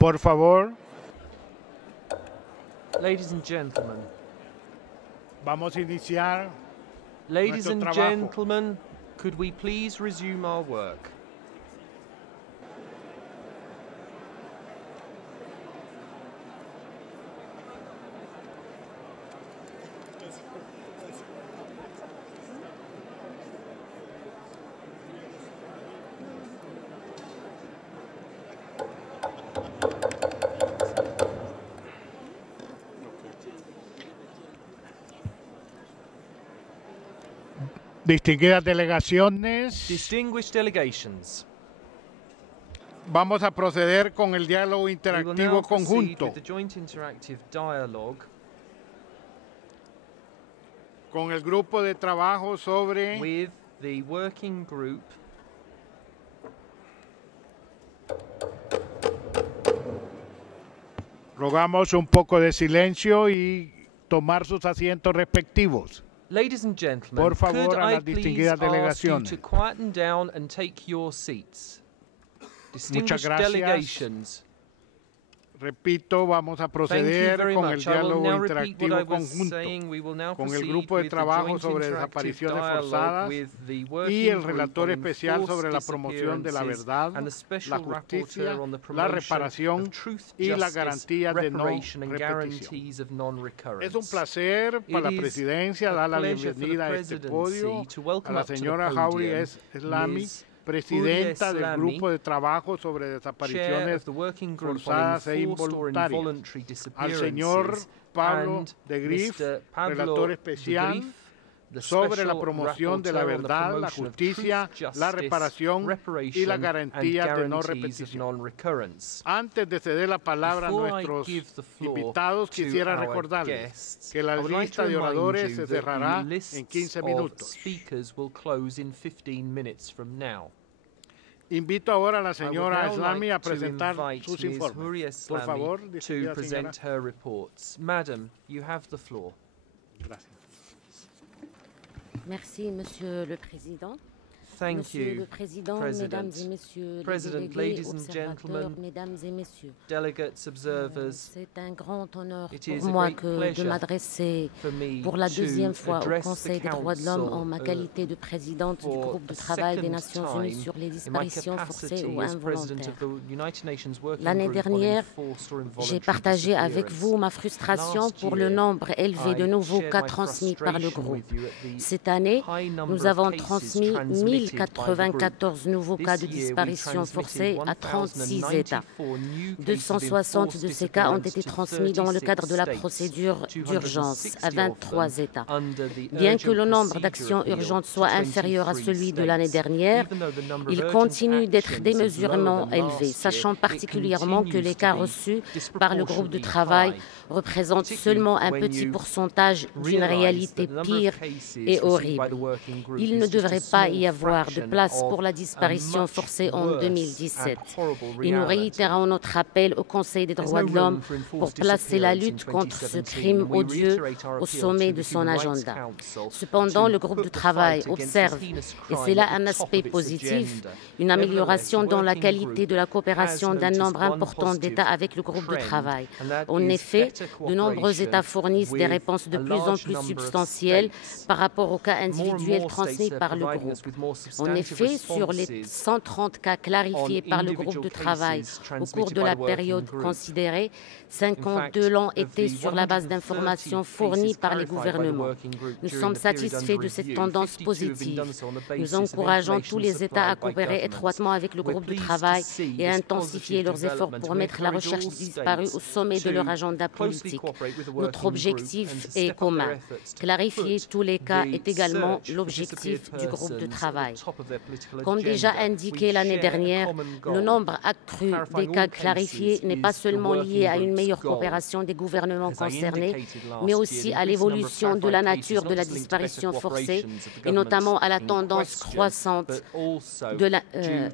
Por favor, Ladies and gentlemen, vamos a iniciar ladies nuestro and trabajo. gentlemen, could we please resume our work? Distinguidas delegaciones, Distinguished delegations, vamos a proceder con el diálogo we will interactivo now proceed conjunto with the joint interactive dialogue con el grupo de trabajo sobre with the working group Rogamos un poco de silencio y tomar sus asientos respectivos. Ladies and gentlemen, Por favor, could a I las please distinguidas ask you delegaciones. to quieten down and take your seats? Distinguished gracias. delegations, Repito, vamos a thank you proceder very con el much. I will diálogo now repeat what I interactivo was conjunto saying. We will now con el proceed grupo de with the trabajo joint sobre interactive desapariciones dialogue forzadas with the y working el group relator on especial enforced sobre la promoción de la disappearances verdad, and the la special justicia, rapporteur on the la promotion reparación of truth, y la justice, garantía de no reparation and repetición. guarantees of non-recurrence. Es un placer para la It is presidencia a dar la pleasure for the bienvenida a este presidency podio to a welcome la up to the señora Jauri podium Eslami, Ms. presidenta Houria del Eslami, grupo de trabajo sobre Chair desapariciones of the working group on forzadas e enforced or involuntarias, involuntary al señor disappearances, Pablo and de Grief, Mr. Pablo relator de especial Grief, the sobre la special promoción de la rapporteur on the verdad, la promotion of justicia, truth, la justice, reparación y la reparation, and garantía de no guarantees of repetición. non-recurrence. Antes de ceder la palabra a Before I nuestros give the floor invitados, to quisiera our recordarles guests, que la I would like lista to de remind oradores you se that cerrará the lists en 15 of minutos. speakers will close in 15 minutes from now. Invito ahora a la I would señora now Eslami like a to presentar invite sus Ms. informes. Houria Por favor, Eslami to distinguida present señora. her reports. Madam, you have the floor. Gracias. Merci, Monsieur le Président. Thank Monsieur you, le Président, President. Mesdames et Messieurs les President, délégués, ladies and observateurs, gentlemen, Mesdames et Messieurs. delegates, observers. C'est un grand honneur It is pour a moi great de pleasure m'adresser for me pour la to deuxième fois au address the Conseil des droits de l'homme en Council, ma qualité de présidente du for groupe de a travail des second Nations Unies time sur les in my disparitions forcées capacity ou as President involontaires. of the United Nations Working L'année Group on dernière, Enforced or J'ai Involuntary partagé avec Disappearance. vous ma frustration Last pour le year, nombre élevé de I nouveaux shared cas my transmis par le frustration groupe. with you at the Cette année, high number nous of avons cases transmis transmitted by the group. 1094 nouveaux cas de This year, we disparition forcée transmitted à 36 États. 1094 new cases of 260 enforced de ces cas ont disappearance été to transmis dans le 36 cadre de la states, procédure d'urgence à 260 of 23 them États. under the Bien que le urgent nombre procedure d'actions appeal urgentes to soit inférieur à 23 celui de l'année states. dernière, Even though the number of il urgent continue d'être actions is démesurément lower than élevé, last sachant year, it particulièrement que les continues cas to be reçus par le groupe de disproportionately travail high, représentent particularly seulement un when petit you pourcentage d'une realize réalité that the number pire of cases et received by horrible. the working group Il is ne just a devrait pas small y avoir de fraction place of pour la a disparition much forcée en worse 2017. and horrible Et nous reality. réitérons notre appel au Conseil des There's droits no de l'homme room for pour enforced placer la disappearance in lutte contre ce 2017, crime and we odieux reiterate our au appeal sommet to de the son Human Rights agenda. Council Cependant, to le groupe put de the travail fight against observe, this heinous et crime c'est là at un the top aspect of its positif, agenda. une Nevertheless, amélioration the dans la working qualité group de la has coopération d'un noticed nombre one important positive d'États avec le groupe de trend, travail. and that En is effet, better de nombreux États cooperation fournissent des with réponses de a plus en large plus number of substantielles states. par rapport aux cas More and individuels more transmis states are par le providing groupe. us with more En substantive effet, sur les responses 130 cas clarifiés on par le groupe individual de travail cases au cours transmitted de by la the working période group. considérée, In 52 fact, l'ont of été the sur la base 130 d'informations cases fournies par les clarified by the gouvernements. working group Nous during sommes the period satisfaits under de cette review. tendance 52 have been positive. done so on the Nous basis of encourageons information tous les États à supplied by coopérer governments. étroitement avec le We're groupe de pleased to travail see et à this intensifier positive leurs efforts development. pour We mettre la encourage recherche all des disparus states au sommet de leur agenda to closely politique. cooperate with the Notre working group objectif and est step up their commun. efforts to Clarifier put tous les cas the est également search for l'objectif disappeared du groupe de persons at travail. the top of their political Comme déjà agenda. indiqué We l'année share a dernière, common le goal. nombre accru des Clarifying cas all clarifiés cases n'est pas is the seulement lié working à une group's meilleure goal. coopération des gouvernements As I concernés, indicated last mais year, aussi the à increasing number of l'évolution de la clarified nature cases de la not just linked to better disparition forcée cooperation of the et notamment à la governments in tendance question, croissante but also de due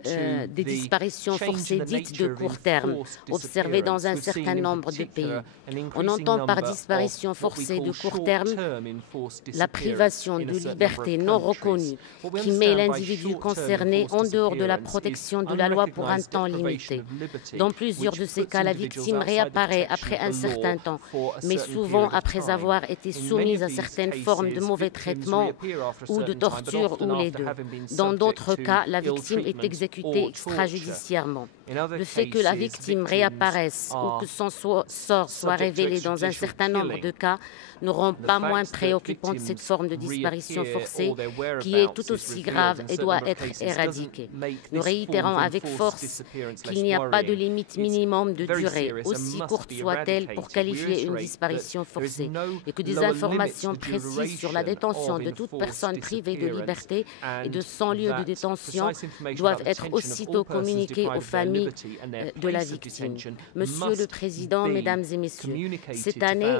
to des the disparitions change in forcées the dites de nature of court terme, enforced observées dans un disappearance. We've certain seen in nombre de pays. particular an On increasing entend par number disparition of what we forcée de call court terme short-term enforced la disappearance privation in a de certain number liberté of non countries. reconnue What we qui met understand individus concernés en dehors de la protection de la loi pour un temps limité. Dans plusieurs de ces cas, la victime réapparaît après un certain temps, mais souvent après avoir été soumise à certaines formes de mauvais traitements ou de torture ou les deux. Dans d'autres cas, la victime est exécutée extrajudiciairement. Le fait que la victime réapparaisse ou que son sort soit révélé dans un certain nombre de cas ne rend pas moins préoccupante cette forme de disparition forcée qui est tout aussi grave et doit être éradiquée. Nous réitérons avec force qu'il n'y a pas de limite minimum de durée, aussi courte soit-elle, pour qualifier une disparition forcée, et que des informations précises sur la détention de toute personne privée de liberté et de son lieu de détention doivent être aussitôt communiquées aux familles de la victime. Monsieur le Président, Mesdames et Messieurs, cette année,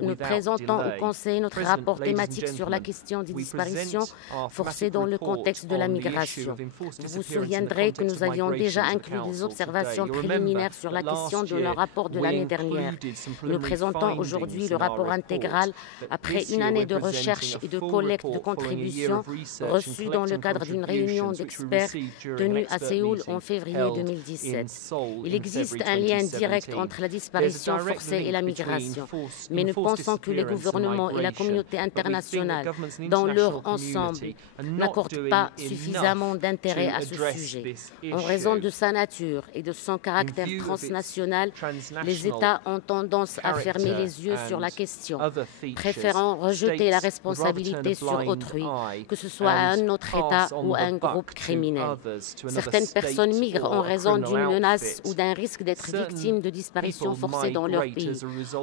nous présentons au Conseil notre rapport thématique sur la question des disparitions forcées dans le contexte de la migration. Vous vous souviendrez que nous avions déjà inclus des observations préliminaires sur la question de nos rapports de l'année dernière. Nous présentons aujourd'hui le rapport intégral après une année de recherche et de collecte de contributions reçues dans le cadre d'une réunion d'experts tenue à Séoul en février 2017. Il existe un lien direct entre la disparition forcée et la migration, mais nous pensons que les gouvernements et la communauté internationale, dans leur ensemble, n'accordent pas suffisamment d'intérêt à ce sujet. En raison de sa nature et de son caractère transnational, les États ont tendance à fermer les yeux sur la question, préférant rejeter la responsabilité sur autrui, que ce soit à un autre État ou à un groupe criminel. Certaines personnes migrent en raison d'une menace ou d'un risque d'être victimes de disparitions forcées dans leur pays,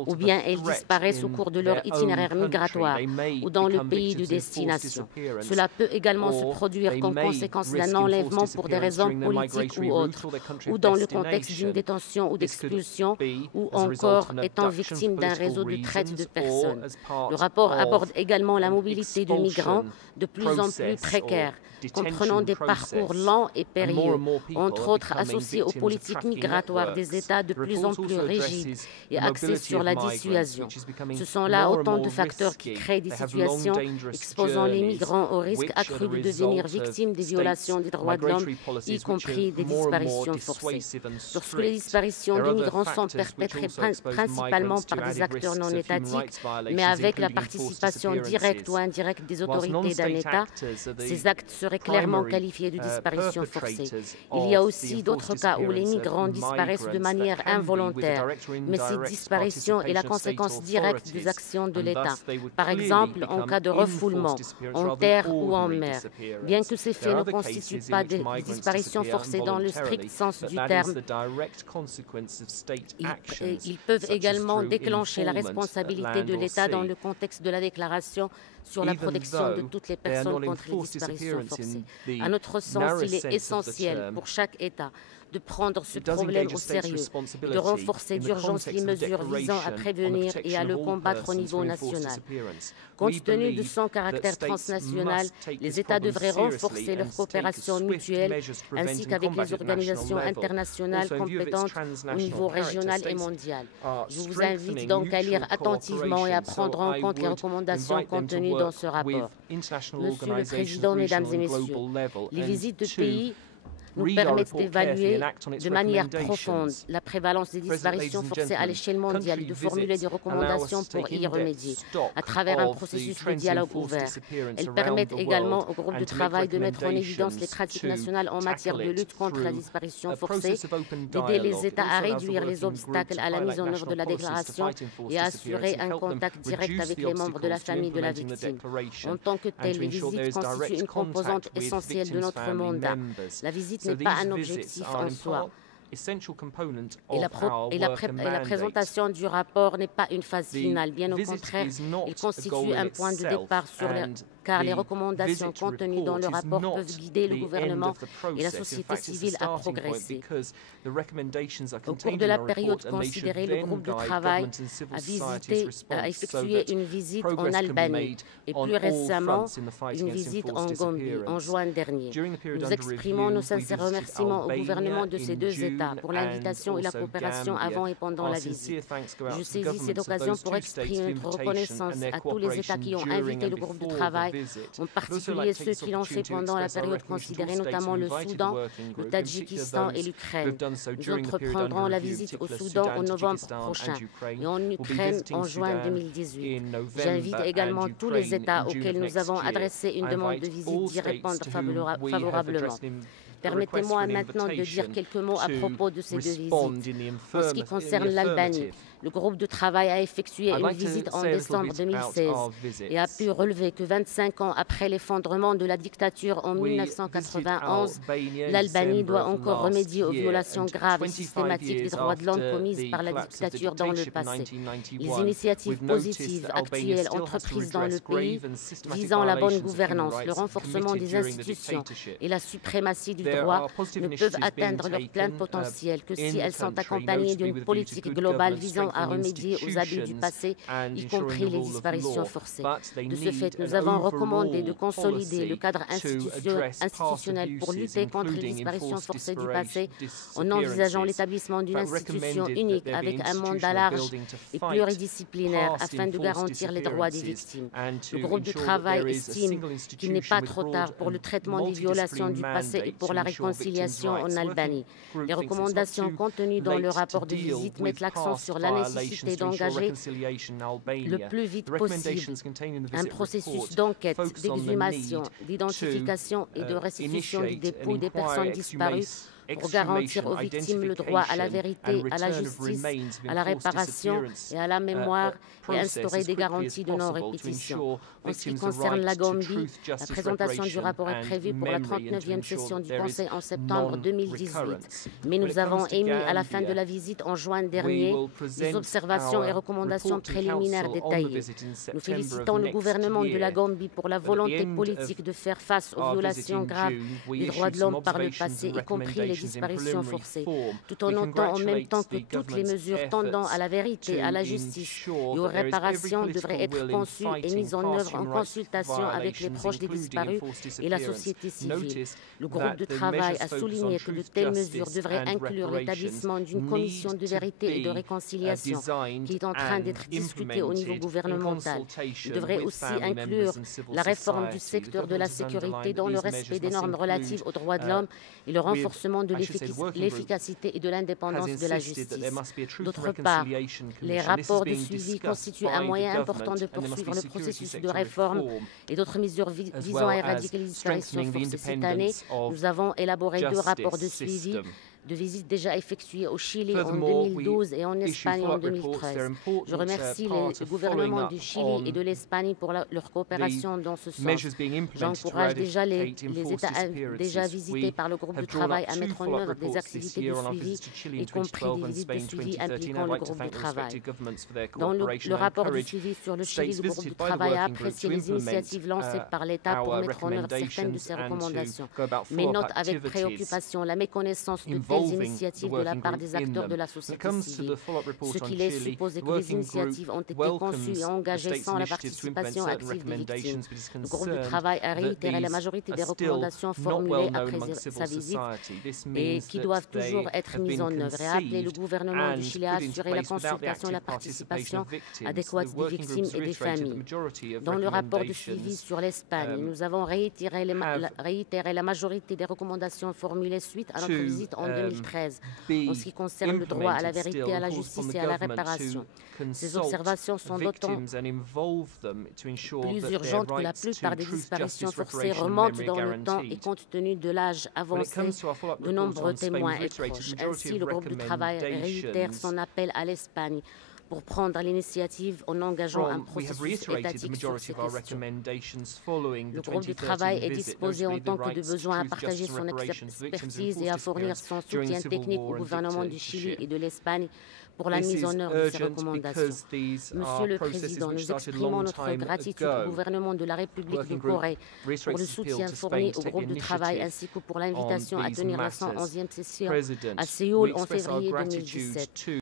ou bien elles disparaissent au cours de leur itinéraire migratoire ou dans le pays de destination. Cela peut également se produire comme conséquence d'un enlèvement pour des raisons politiques ou autres, ou dans le contexte d'une détention ou d'expulsion, ou encore étant victime d'un réseau de traite de personnes. Le rapport aborde également la mobilité de migrants de plus en plus précaires, comprenant des parcours lents et périlleux, entre autres associés aux politiques migratoires des États de plus en plus rigides et axés sur la dissuasion. Ce sont là autant de facteurs qui créent des situations exposant les migrants au risque accru de devenir victimes des violations des droits de l'homme, y compris des disparitions forcées. Lorsque les disparitions de migrants sont perpétrées principalement par des acteurs non étatiques, mais avec la participation directe ou indirecte des autorités d'un État, ces actes seraient clairement qualifiés de disparition forcée. Il y a aussi d'autres cas où les migrants disparaissent de manière involontaire, mais cette disparition est la conséquence directe des actions de l'État, par exemple en cas de refoulement, en terre ou en mer. Bien que ces faits ne constituent pas des disparitions forcées dans le strict sens du terme, ils peuvent également déclencher la responsabilité de l'État dans le contexte de la déclaration sur la protection de toutes les personnes contre les disparitions forcées. À notre sens, il est essentiel pour chaque État de prendre ce problème au sérieux, de renforcer d'urgence les mesures visant à prévenir et à le combattre au niveau national. Compte tenu de son caractère transnational, les États devraient renforcer leur coopération mutuelle ainsi qu'avec les organisations internationales compétentes au niveau régional et mondial. Je vous invite donc à lire attentivement et à prendre en compte les recommandations contenues dans ce rapport. Monsieur le Président, Mesdames et Messieurs, les visites de pays nous permettent d'évaluer de manière profonde la prévalence des disparitions forcées à l'échelle mondiale et de formuler des recommandations pour y remédier à travers un processus de dialogue ouvert. Elles permettent également au groupe de travail de mettre en évidence les pratiques nationales en matière de lutte contre la disparition forcée, d'aider les États à réduire les obstacles à la mise en œuvre de la déclaration et à assurer un contact direct avec les membres de la famille de la victime. En tant que telles, les visites constituent une composante essentielle de notre mandat. La visite n'est pas un objectif en soi. Et la présentation du rapport n'est pas une phase finale. Bien au contraire, il constitue un point de départ car les recommandations contenues dans le rapport peuvent guider le gouvernement et la société civile à progresser. Au cours de la période considérée, le groupe de travail a effectué une visite en Albanie et plus récemment une visite en Gambie en juin dernier. Nous exprimons nos sincères remerciements au gouvernement de ces deux États l'État pour l'invitation et la coopération avant et pendant la visite. Je saisis cette occasion pour exprimer notre reconnaissance à tous les États qui ont invité le groupe de travail, en particulier ceux qui l'ont fait pendant la période considérée, notamment le Soudan, le Tadjikistan et l'Ukraine. Nous entreprendrons la visite au Soudan en novembre prochain et en Ukraine en juin 2018. J'invite également tous les États auxquels nous avons adressé une demande de visite d'y répondre favorablement. Permettez-moi maintenant de dire quelques mots à propos de ces deux visites. En ce qui concerne l'Albanie, le groupe de travail a effectué une visite en décembre 2016 et a pu relever que 25 ans après l'effondrement de la dictature en 1991, l'Albanie doit encore remédier aux violations graves et systématiques des droits de l'homme commises par la dictature dans le passé. Les initiatives positives actuelles entreprises dans le pays visant la bonne gouvernance, le renforcement des institutions et la suprématie du droit ne peuvent atteindre leur plein potentiel que si elles sont accompagnées d'une politique globale visant à remédier aux abus du passé, y compris les disparitions forcées. De ce fait, nous avons recommandé de consolider le cadre institutionnel pour lutter contre les disparitions forcées du passé en envisageant l'établissement d'une institution unique avec un mandat large et pluridisciplinaire afin de garantir les droits des victimes. Le groupe de travail estime qu'il n'est pas trop tard pour le traitement des violations du passé et pour la réconciliation en Albanie. Les recommandations contenues dans le rapport de visite mettent l'accent sur la nécessité d'engager le plus vite possible un processus d'enquête, d'exhumation, d'identification et de restitution du dépôt des personnes disparues pour garantir aux victimes le droit à la vérité, à la justice, à la réparation et à la mémoire et instaurer des garanties de non-répétition. En ce qui concerne la Gambie, la présentation du rapport est prévue pour la 39e session du Conseil en septembre 2018. Mais nous avons émis à la fin de la visite en juin dernier des observations et recommandations préliminaires détaillées. Nous félicitons le gouvernement de la Gambie pour la volonté politique de faire face aux violations graves des droits de l'homme par le passé, y compris les disparitions forcées, tout en notant en même temps que toutes les mesures tendant à la vérité, à la justice et aux réparations devraient être conçues et mises en œuvre en consultation avec les proches des disparus et la société civile. Le groupe de travail a souligné que de telles mesures devraient inclure l'établissement d'une commission de vérité et de réconciliation qui est en train d'être discutée au niveau gouvernemental. Il devrait aussi inclure la réforme du secteur de la sécurité dans le respect des normes relatives aux droits de l'homme et le renforcement de l'efficacité et de l'indépendance de la justice. D'autre part, les rapports de suivi constituent un moyen important de poursuivre le processus de réforme et d'autres mesures visant à éradiquer les disparitions forcées. Cette année, nous avons élaboré 2 rapports de suivi de visites déjà effectuées au Chili en 2012 et en Espagne en 2013. Je remercie les gouvernements du Chili et de l'Espagne pour leur coopération dans ce sens. J'encourage déjà les États déjà visités par le groupe de travail à mettre en œuvre des activités de suivi, y compris des visites de suivi impliquant le groupe de travail. Dans le rapport de suivi sur le Chili, le groupe de travail a apprécié les initiatives lancées par l'État pour mettre en œuvre certaines de ses recommandations, mais note avec préoccupation la méconnaissance de initiatives de la part des acteurs de la société civile, ce qui laisse supposer que les initiatives ont été conçues et engagées sans la participation active des victimes. Le groupe de travail a réitéré la majorité des recommandations formulées après sa visite et qui doivent toujours être mises en œuvre et a appelé le gouvernement du Chili à assurer la consultation et la participation adéquate des victimes et des familles. Dans le rapport de suivi sur l'Espagne, nous avons réitéré la majorité des recommandations formulées suite à notre visite en 2013 en ce qui concerne le droit à la vérité, à la justice et à la réparation. Ces observations sont d'autant plus urgentes que la plupart des disparitions forcées remontent dans le temps et compte tenu de l'âge avancé, de nombreux témoins et proches. Ainsi, le groupe de travail réitère son appel à l'Espagne pour prendre l'initiative en engageant un processus étatique sur ces questions. Le groupe de travail est disposé en tant que de besoin à partager son expertise et à fournir son soutien technique au gouvernement du Chili et de l'Espagne pour la mise en œuvre de ces recommandations. Monsieur le Président, nous exprimons notre gratitude au gouvernement de la République de Corée pour le soutien fourni au groupe de travail ainsi que pour l'invitation à tenir la 111e session à Séoul en février 2017.